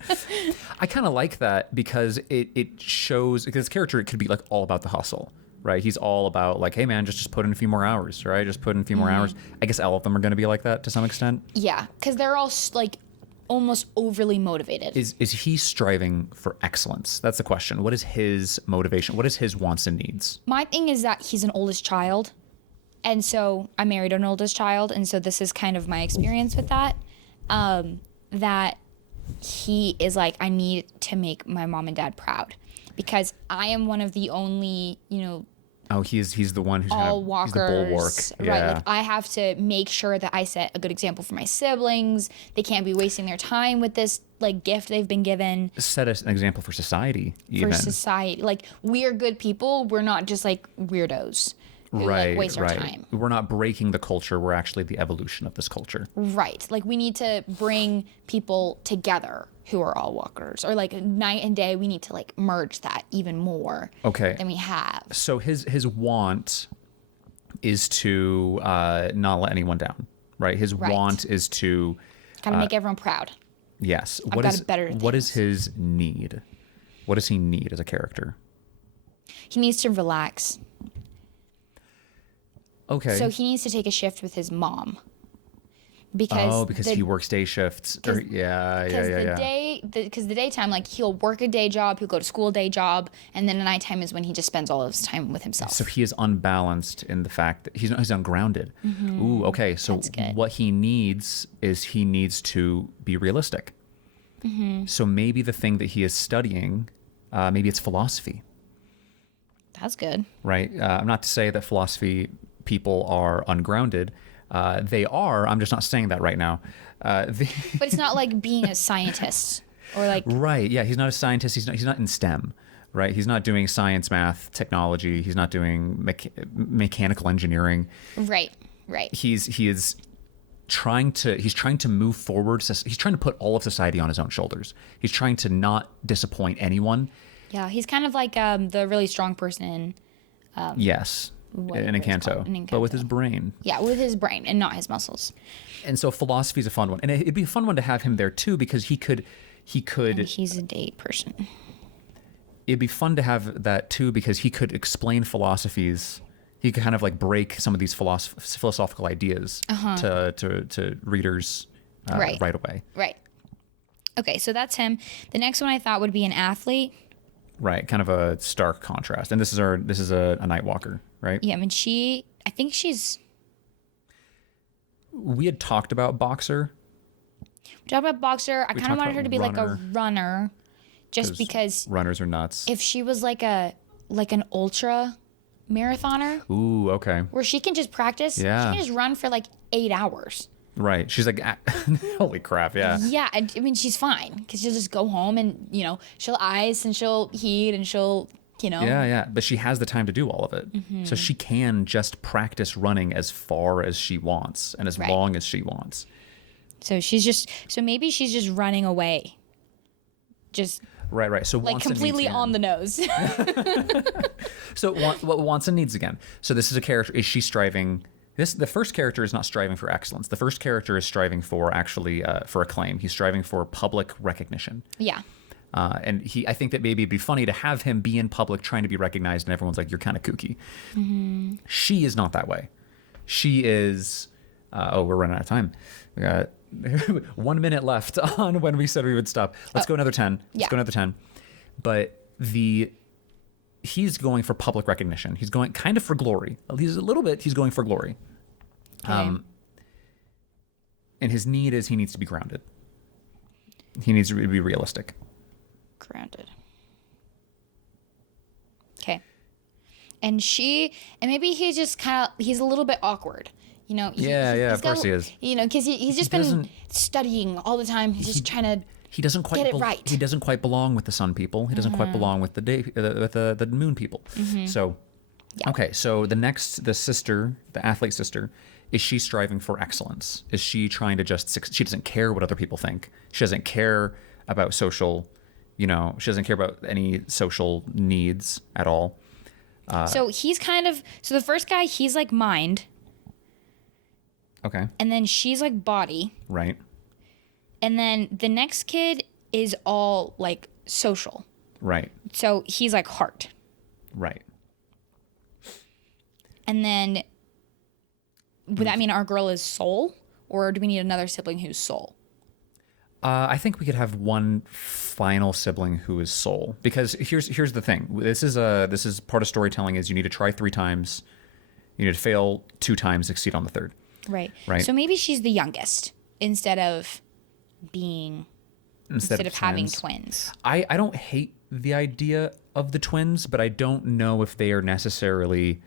I kind of like that because it shows, because this character, it could be like all about the hustle, right? He's all about like, hey man, just put in a few more hours, right? Just put in a few more hours. I guess all of them are going to be like that to some extent. Yeah, because they're all like almost overly motivated. Is he striving for excellence? That's the question. What is his motivation? What is his wants and needs? My thing is that he's an oldest child. And so I married an oldest child. And so this is kind of my experience with that. That he is like, I need to make my mom and dad proud. Because I am one of the only, Oh, he's the one who's all he's the bulwark. walkers, Yeah. right? Like I have to make sure that I set a good example for my siblings. They can't be wasting their time with this like gift they've been given. Set us an example for society, even. For society, like we're good people. We're not just like weirdos who Right, like waste our right. time. We're not breaking the culture. We're actually the evolution of this culture. Right. Like we need to bring people together who are all walkers, or like night and day. We need to like merge that even more. Okay. Than we have. So his want is to not let anyone down, right? His want is to Gotta make everyone proud. Yes. I've got a better What is things. his need? What does he need as a character? He needs to relax. Okay. So he needs to take a shift with his mom. Because he works day shifts. Because Yeah. the daytime, like he'll work a day job, he'll go to school a day job, and then the nighttime is when he just spends all of his time with himself. So he is unbalanced in the fact that he's ungrounded. Ooh, okay. So That's good. what he needs is he needs to be realistic. So maybe the thing that he is studying, maybe it's philosophy, That's good. right? I'm not to say that philosophy people are ungrounded. They are. I'm just not saying that right now. But it's not like being a scientist or like Right. Yeah. He's not a scientist. He's not in STEM. Right. He's not doing science, math, technology. He's not doing mechanical engineering. right. He is trying to move forward. He's trying to put all of society on his own shoulders. He's trying to not disappoint anyone. Yeah, he's kind of like the really strong person Yes. In Encanto, but with his brain. Yeah, with his brain and not his muscles. And so philosophy is a fun one, and it'd be a fun one to have him there too, because he could. And he's a date person. It'd be fun to have that too, because he could explain philosophies. He could kind of like break some of these philosophical ideas to readers right away. Right. Okay, so that's him. The next one I thought would be an athlete. Right, kind of a stark contrast. And this is a Night Walker, right? Yeah, I mean I think she's. We had talked about boxer. We talked about boxer. I kind of wanted her to be like a runner, just because runners are nuts. if she was like an ultra marathoner, Ooh, okay. where she can just practice, she Yeah. can just run for like 8 hours. Right. She's like, holy crap, yeah. Yeah, I mean she's fine because she'll just go home and she'll ice and she'll heat and she'll Yeah. But she has the time to do all of it. So she can just practice running as far as she wants and as Right. long as she wants. So maybe she's just running away, just Right. So like Watson completely needs on the nose. So what Watson needs again. So this is a character. Is she striving? The first character is not striving for excellence. The first character is striving for for acclaim. He's striving for public recognition. Yeah. And I think that maybe it'd be funny to have him be in public trying to be recognized, and everyone's like, "You're kind of kooky." She is not that way. She is. We're running out of time. We got 1 minute left on when we said we would stop. Let's go another 10. Let's go another 10. But he's going for public recognition. He's going kind of for glory. He's going for glory. Okay. And his need is he needs to be grounded. He needs to be realistic. Grounded. Okay. And maybe he's just he's a little bit awkward. Of course he is. Because he's just been studying all the time. He's just trying to He doesn't quite get it right. He doesn't quite belong with the sun people. He doesn't quite belong with the moon people. So, okay. So the sister, the athlete sister, is she striving for excellence? Is she trying to she doesn't care what other people think. She doesn't care about social, she doesn't care about any social needs at all. So he's so the first guy, he's like mind. Okay. And then she's like body. Right. And then the next kid is all like social. Right. So he's like heart. Right. And then would that mean our girl is soul? Or do we need another sibling who's soul? I think we could have one final sibling who is soul, because here's the thing. This is part of storytelling is you need to try 3 times, you need to fail 2 times, succeed on the 3rd. Right. Right. So maybe she's the youngest instead of having twins. I don't hate the idea of the twins, but I don't know if they are necessarily.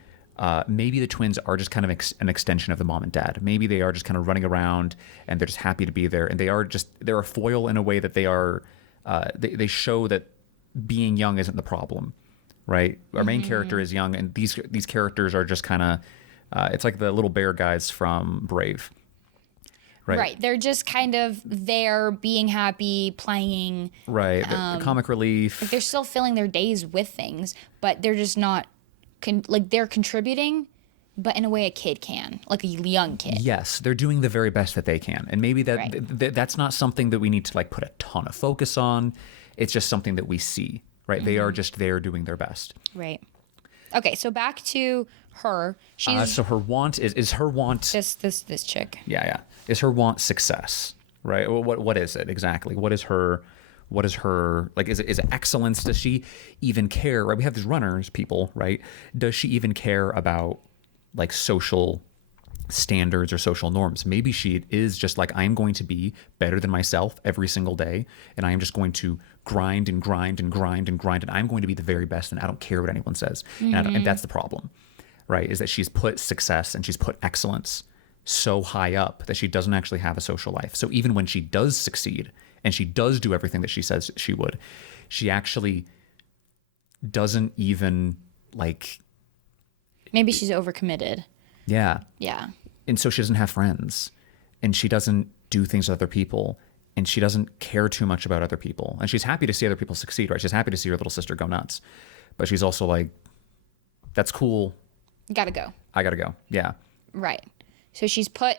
Maybe the twins are just kind of an extension of the mom and dad. Maybe they are just kind of running around and they're just happy to be there, and they're a foil in a way that they are. They show that being young isn't the problem, right? Our main character is young, and these characters are just kind of. It's like the little bear guys from Brave. Right. They're just kind of there, being happy, playing. Right. The comic relief. Like they're still filling their days with things, but they're just not, they're contributing, but in a way a kid can, like a young kid. Yes, they're doing the very best that they can. And maybe that Right. that's not something that we need to like put a ton of focus on. It's just something that we see, right? They are just there doing their best. Right. Okay, so back to her. She's So her want is her want. this chick. Yeah. Is her want success, right? What is it exactly? What is her like? Is it excellence? Does she even care? Right? We have these runners, people, right? Does she even care about like social standards or social norms? Maybe she is just like, I'm going to be better than myself every single day, and I am just going to grind and grind and grind and grind, and I'm going to be the very best, and I don't care what anyone says. And that's the problem, right? Is that she's put success and she's put excellence so high up that she doesn't actually have a social life. So even when she does succeed and she does do everything that she says she would, she actually doesn't even like. Maybe she's overcommitted. Yeah. Yeah. And so she doesn't have friends, and she doesn't do things with other people, and she doesn't care too much about other people. And she's happy to see other people succeed, right? She's happy to see her little sister go nuts, but she's also like, that's cool. Gotta go. I gotta go. Yeah. Right. So she's put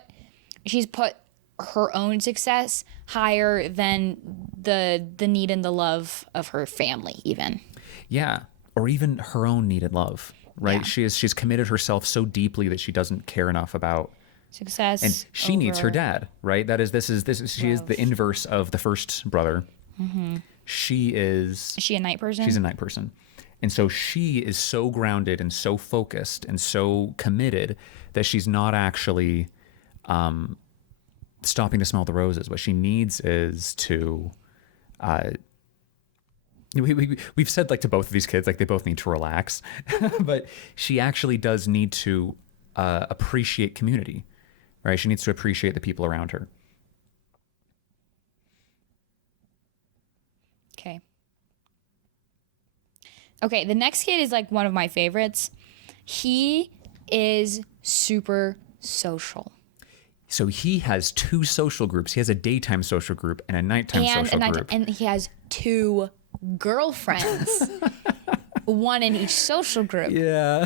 her own success higher than the need and the love of her family even. Yeah. Or even her own needed love, right? Yeah. She's committed herself so deeply that she doesn't care enough about. Success. And she needs her over- dad, right? She is the inverse of the first brother. She is. Is she a night person? She's a night person. And so she is so grounded and so focused and so committed that she's not actually stopping to smell the roses. What she needs is to. We've said like to both of these kids, like they both need to relax, but she actually does need to appreciate community, right? She needs to appreciate the people around her. Okay. Okay, the next kid is like one of my favorites. He is super social. So he has two social groups. He has a daytime social group and a nighttime social group. And he has two girlfriends. One in each social group. Yeah.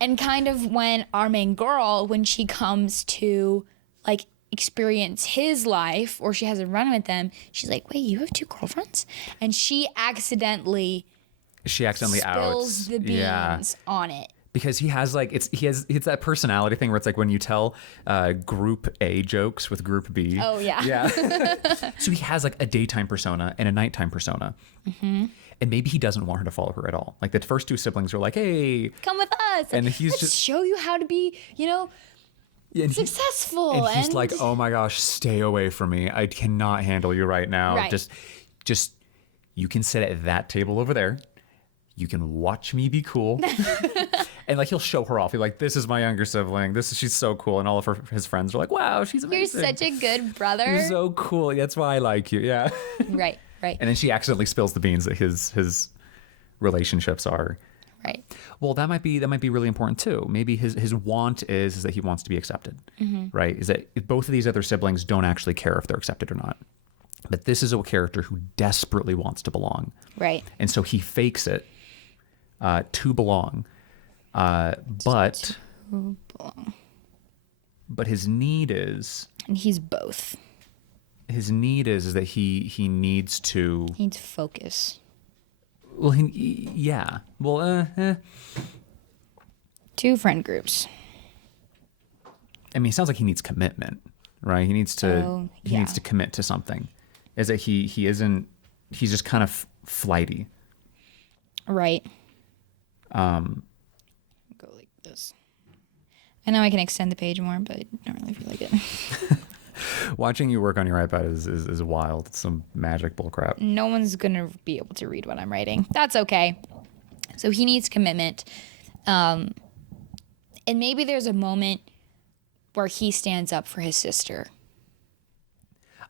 And kind of when our main girl, when she comes to like experience his life or she has a run with them, she's like, wait, you have two girlfriends? And she accidentally Spills spills the beans on it. Because he has like it's that personality thing where it's like when you tell group A jokes with group B. Oh yeah. Yeah. So he has like a daytime persona and a nighttime persona. Mm-hmm. And maybe he doesn't want her to follow her at all. Like the first two siblings are like, hey, Come with us. And he's Let's just- show you how to be, and successful. he's like, oh my gosh, stay away from me. I cannot handle you right now. Right. Just you can sit at that table over there. You can watch me be cool. And like he'll show her off. He's like, this is my younger sibling. She's so cool. And all of his friends are like, wow, she's You're amazing. such a good brother. You're so cool. That's why I like you. Yeah. Right. And then she accidentally spills the beans that his relationships are. Right. Well, that might be really important too. Maybe his want is that he wants to be accepted, right? Is that if both of these other siblings don't actually care if they're accepted or not. But this is a character who desperately wants to belong. Right. And so he fakes it to belong. But his need is And he's both. is that he needs to. He needs focus. Well, yeah. Well, Two friend groups. I mean, it sounds like he needs commitment, right? He needs to yeah. commit to something. Is that he isn't? He's just kind of flighty. Right. Go like this. I know I can extend the page more, but I don't really feel like it. Watching you work on your iPad is wild. It's some magic bullcrap. No one's gonna be able to read what I'm writing. That's okay. So he needs commitment. And maybe there's a moment where he stands up for his sister.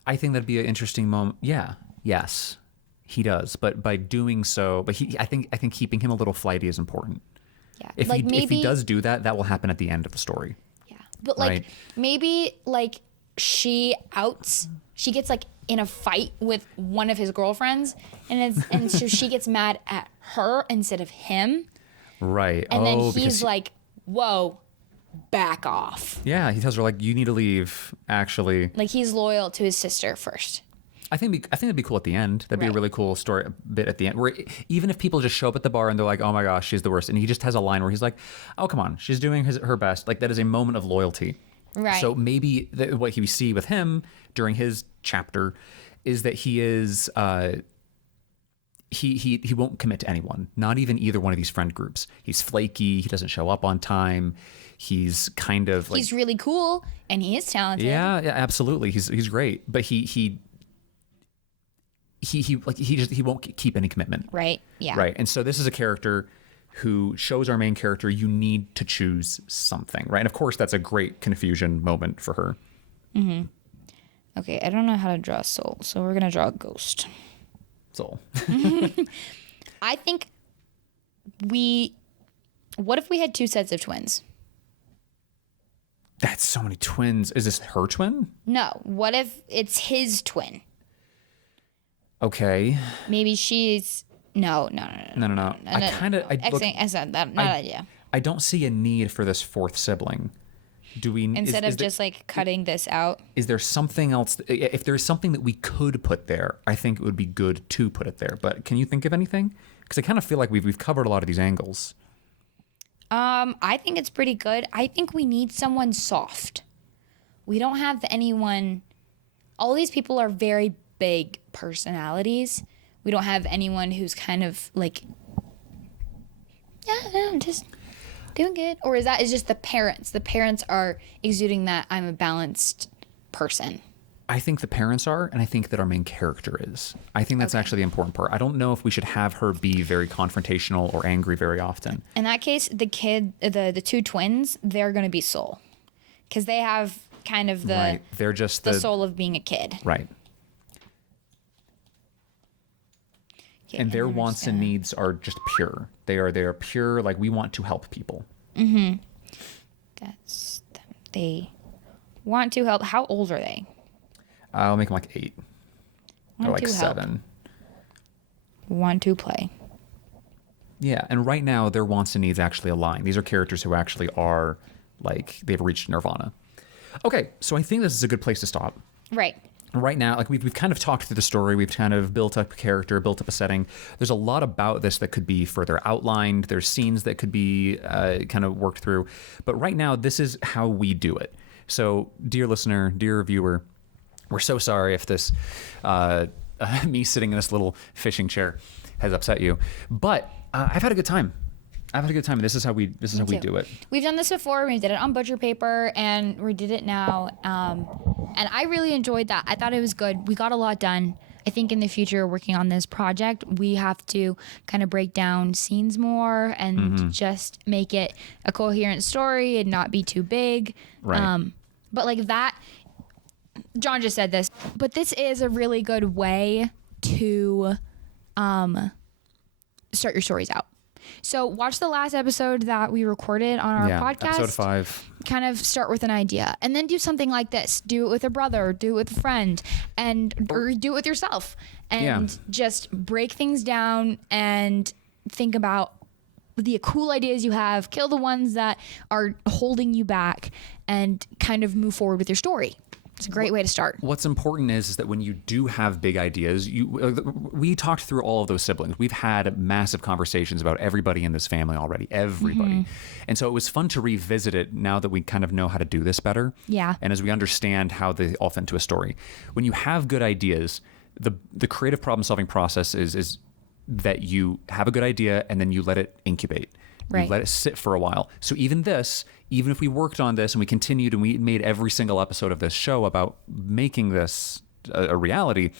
I think that'd be an interesting moment. Yeah. Yes, he does. But by doing so, I think keeping him a little flighty is important. Yeah. If like if he does do that, that will happen at the end of the story. Yeah. But like Right. maybe like she gets like in a fight with one of his girlfriends and so she gets mad at her instead of him. Right. And then because he's like, whoa, back off. Yeah, he tells her like, you need to leave. Actually, Like he's loyal to his sister first. I think that'd be cool at the end. That'd be a Right. really cool story bit at the end, where even if people just show up at the bar and they're like, "Oh my gosh, she's the worst," and he just has a line where he's like, "Oh come on, she's doing her best." Like that is a moment of loyalty. Right. So maybe what we see with him during his chapter is that he is he won't commit to anyone, not even either one of these friend groups. He's flaky. He doesn't show up on time. He's kind of like He's really cool and he is talented. yeah, absolutely. He's great, but he won't keep any commitment. Right. Yeah. Right. And so this is a character who shows our main character you need to choose something, right? And of course that's a great confusion moment for her. Okay, I don't know how to draw a soul, so we're gonna draw a ghost. So I think what if we had two sets of twins? that's so many twins. Is this her twin? No. What if it's his twin? Okay. Maybe she's no. I kind of Not idea. I don't see a need for this fourth sibling. Do we Instead of just like cutting this out. is there something else? If there's something that we could put there, I think it would be good to put it there. But can you think of anything? Because I kind of feel like we've covered a lot of these angles. I think it's pretty good. I think we need someone soft. We don't have anyone. All these people are very big personalities. We don't have anyone who's kind of like, yeah, just doing good. Or is just the parents? The parents are exuding that I'm a balanced person. I think the parents are, and I think that our main character is. I think that's actually the important part. I don't know if we should have her be very confrontational or angry very often. In that case, the two twins, they're going to be soul. Because they have kind of Right. They're just the soul of being a kid. Right. Okay, And their then we're wants just and gonna- needs are just pure. They are pure, like we want to help people. That's them. They want to help. How old are they? I'll make them like 8. Or Want like to help. 7. Want to play. Yeah, and right now their wants and needs actually align. These are characters who actually are like they've reached nirvana. Okay, so I think this is a good place to stop. Right. Right now, like we've kind of talked through the story, we've kind of built up a character, built up a setting. There's a lot about this that could be further outlined. There's scenes that could be kind of worked through. But right now, this is how we do it. So, dear listener, dear viewer, we're so sorry if this me sitting in this little fishing chair has upset you, but I've had a good time. I've had a good time. This is how we do it. We've done this before. We did it on butcher paper, and we did it now. And I really enjoyed that. I thought it was good. We got a lot done. I think in the future, working on this project, we have to kind of break down scenes more and just make it a coherent story and not be too big. Right. But like that, John just said this, but this is a really good way to start your stories out. So watch the last episode that we recorded on our podcast. Episode 5. Kind of start with an idea and then do something like this. Do it with a brother, do it with a friend, or do it with yourself. And just break things down and think about the cool ideas you have, kill the ones that are holding you back, and kind of move forward with your story. It's a great way to start. What's important is that when you do have big ideas, we talked through all of those siblings. We've had massive conversations about everybody in this family already, everybody. And so it was fun to revisit it now that we kind of know how to do this better. Yeah. And as we understand how they all fit into a story. When you have good ideas, the creative problem solving process is that you have a good idea and then you let it incubate. Right. You let it sit for a while. So even if we worked on this and we continued and we made every single episode of this show about making this a reality,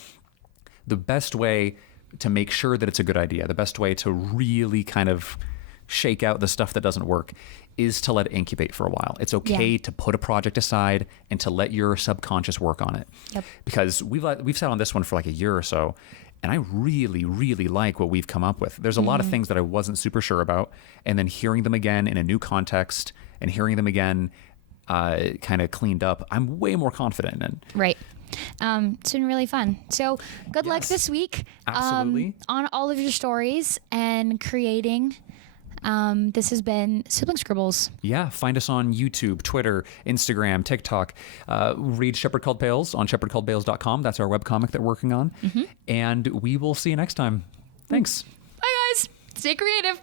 the best way to make sure that it's a good idea, the best way to really kind of shake out the stuff that doesn't work is to let it incubate for a while. It's okay to put a project aside and to let your subconscious work on it. Yep. Because we've sat on this one for like a year or so, and I really, really like what we've come up with. There's a lot of things that I wasn't super sure about, and then hearing them again in a new context and hearing them again kind of cleaned up, I'm way more confident in. Right. It's been really fun. So good luck this week Absolutely. on all of your stories and creating This has been Sibling Scribbles. Yeah, find us on YouTube, Twitter, Instagram, TikTok. Read Shepherd Called Bales on shepherdcalledbales.com. That's our webcomic that we're working on. And we will see you next time. Thanks. Bye, guys. Stay creative.